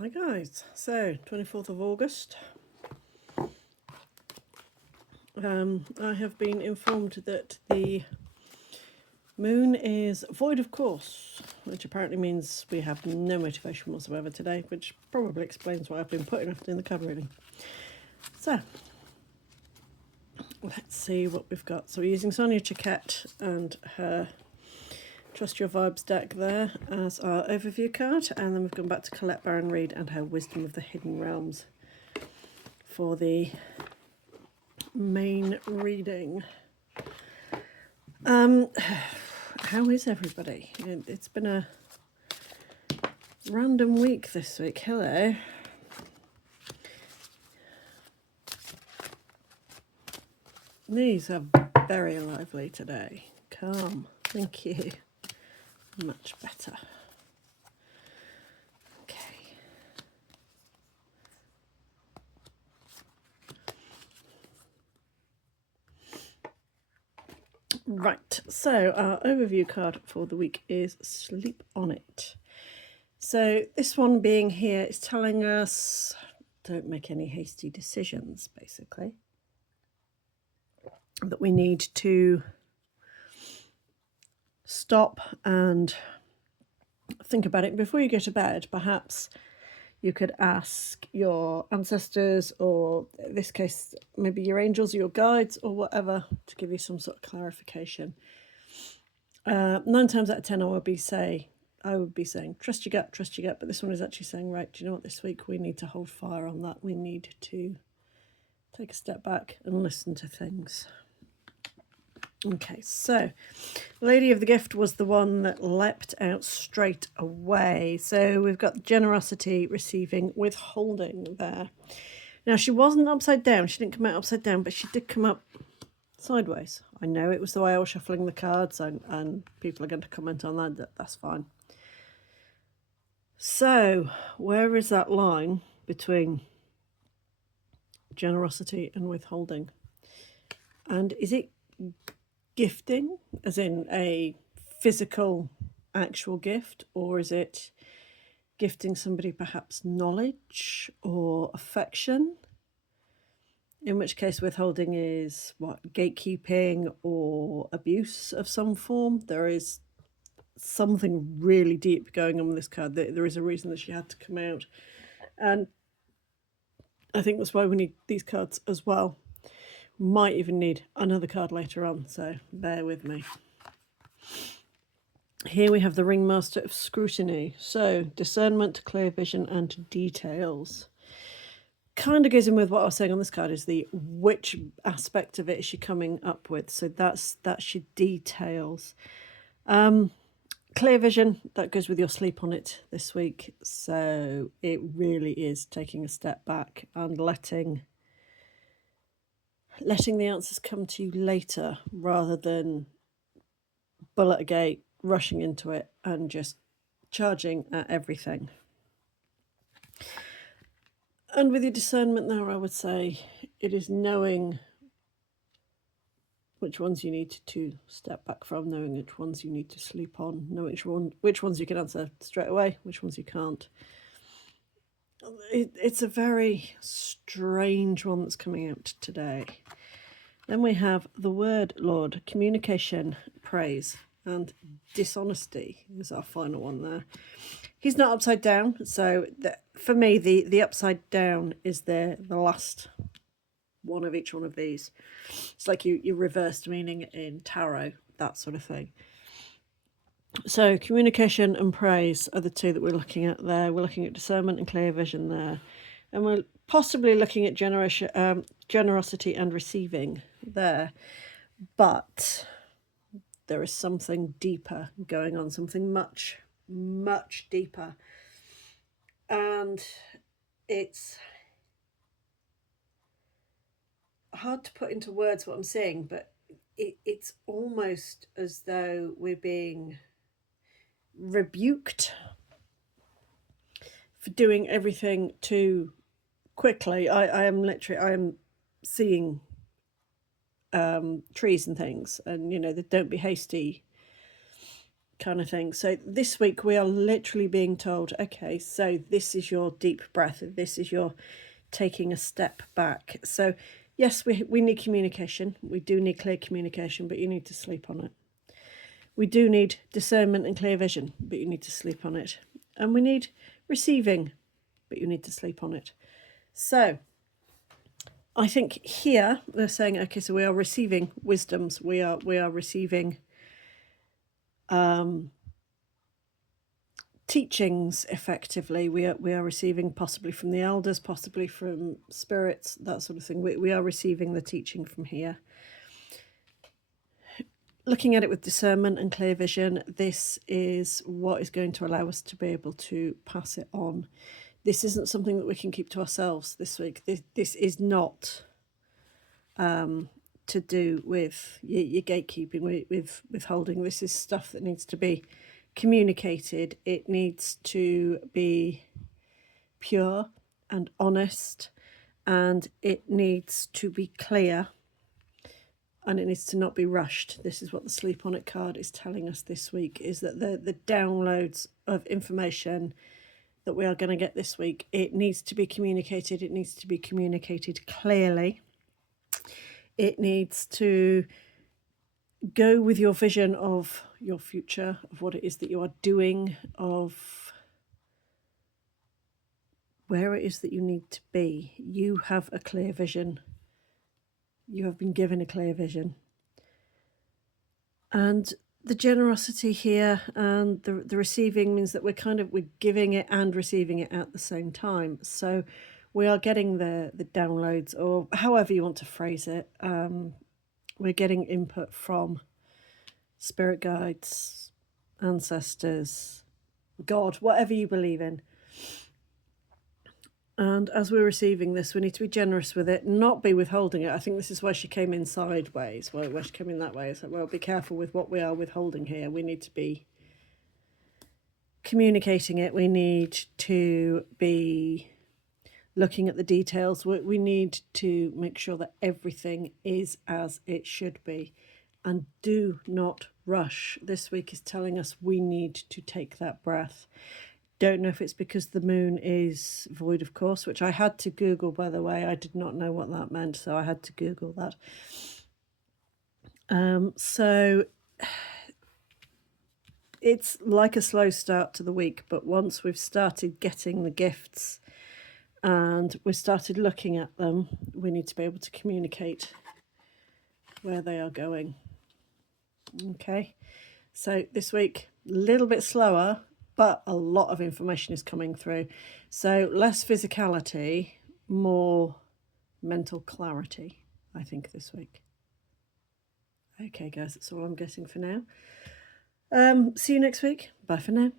Hi guys, so 24th of August. I have been informed that the moon is void of course, which apparently means we have no motivation whatsoever today, which probably explains why I've been putting it in the card reading. So, let's see what we've got. So we're using Sonia Coquette and her Trust Your Vibes deck there as our overview card, and then we've gone back to Collette Baron-Reid and her Wisdom of the Hidden Realms for the main reading. How is everybody? It's been a random week this week. Hello. These are very lively today. Calm. Thank you. Much better. Okay. Right, so our overview card for the week is Sleep on It. So this one being here is telling us don't make any hasty decisions, basically. That we need to stop and think about it before you go to bed. Perhaps you could ask your ancestors, or in this case, maybe your angels or your guides or whatever, to give you some sort of clarification. 9 times out of 10, I would be saying, trust your gut, but this one is actually saying, right, do you know what, this week we need to hold fire on that. We need to take a step back and listen to things. Okay, so Lady of the Gift was the one that leapt out straight away. So we've got generosity, receiving, withholding there. Now, she wasn't upside down. She didn't come out upside down, but she did come up sideways. I know it was the way I was shuffling the cards, and people are going to comment on that. That's fine. So where is that line between generosity and withholding? And is it gifting, as in a physical, actual gift, or is it gifting somebody perhaps knowledge or affection? In which case withholding is what, gatekeeping or abuse of some form. There is something really deep going on with this card. There is a reason that she had to come out, and I think that's why we need these cards as well. Might even need another card later on, so bear with me. Here we have the Ringmaster of Scrutiny. So discernment, clear vision, and details. Kind of goes in with what I was saying on this card, is the which aspect of it is she coming up with. So that's your details. Clear vision, that goes with your sleep on it this week. So it really is taking a step back and letting the answers come to you later, rather than bullet a gate, rushing into it and just charging at everything. And with your discernment there, I would say it is knowing which ones you need to step back from, knowing which ones you need to sleep on, knowing which ones you can answer straight away, which ones you can't. It's a very strange one that's coming out today. Then we have the Word Lord, communication, praise, and dishonesty is our final one there. He's not upside down, so for me, the upside down is the last one of each one of these. It's like you reversed meaning in tarot, that sort of thing. So communication and praise are the two that we're looking at there. We're looking at discernment and clear vision there. And we're possibly looking at generosity and receiving there. But there is something deeper going on, something much, much deeper. And it's hard to put into words what I'm saying, but it's almost as though we're being rebuked for doing everything too quickly. I am seeing trees and things, and they don't be hasty. kind of thing. So this week we are literally being told, okay, so this is your deep breath, this is your taking a step back. So yes, we need communication. We do need clear communication, but you need to sleep on it. We do need discernment and clear vision, but you need to sleep on it. And we need receiving, but you need to sleep on it. So I think here they're saying, okay, so we are receiving wisdoms. We are receiving teachings effectively. We are receiving possibly from the elders, possibly from spirits, that sort of thing. We are receiving the teaching from here. Looking at it with discernment and clear vision, this is what is going to allow us to be able to pass it on. This isn't something that we can keep to ourselves this week. This is not to do with your gatekeeping, with withholding. This is stuff that needs to be communicated. It needs to be pure and honest, and it needs to be clear, and it needs to not be rushed. This is what the Sleep On It card is telling us this week, is that the downloads of information that we are going to get this week, it needs to be communicated. It needs to be communicated clearly. It needs to go with your vision of your future, of what it is that you are doing, of where it is that you need to be. You have a clear vision. You have been given a clear vision. And the generosity here and the receiving means that we're giving it and receiving it at the same time. So we are getting the downloads, or however you want to phrase it. We're getting input from spirit guides, ancestors, God, whatever you believe in. And as we're receiving this, we need to be generous with it, not be withholding it. I think this is why she came in sideways, why she came in that way. It's like, well, be careful with what we are withholding here. We need to be communicating it. We need to be looking at the details. We need to make sure that everything is as it should be. And do not rush. This week is telling us we need to take that breath. Don't know if it's because the moon is void of course, which I had to Google, by the way. I did not know what that meant, so I had to Google that. So it's like a slow start to the week, but once we've started getting the gifts and we started looking at them, we need to be able to communicate where they are going. Okay, so this week, a little bit slower, but a lot of information is coming through. So less physicality, more mental clarity, I think, this week. Okay, guys, that's all I'm getting for now. See you next week. Bye for now.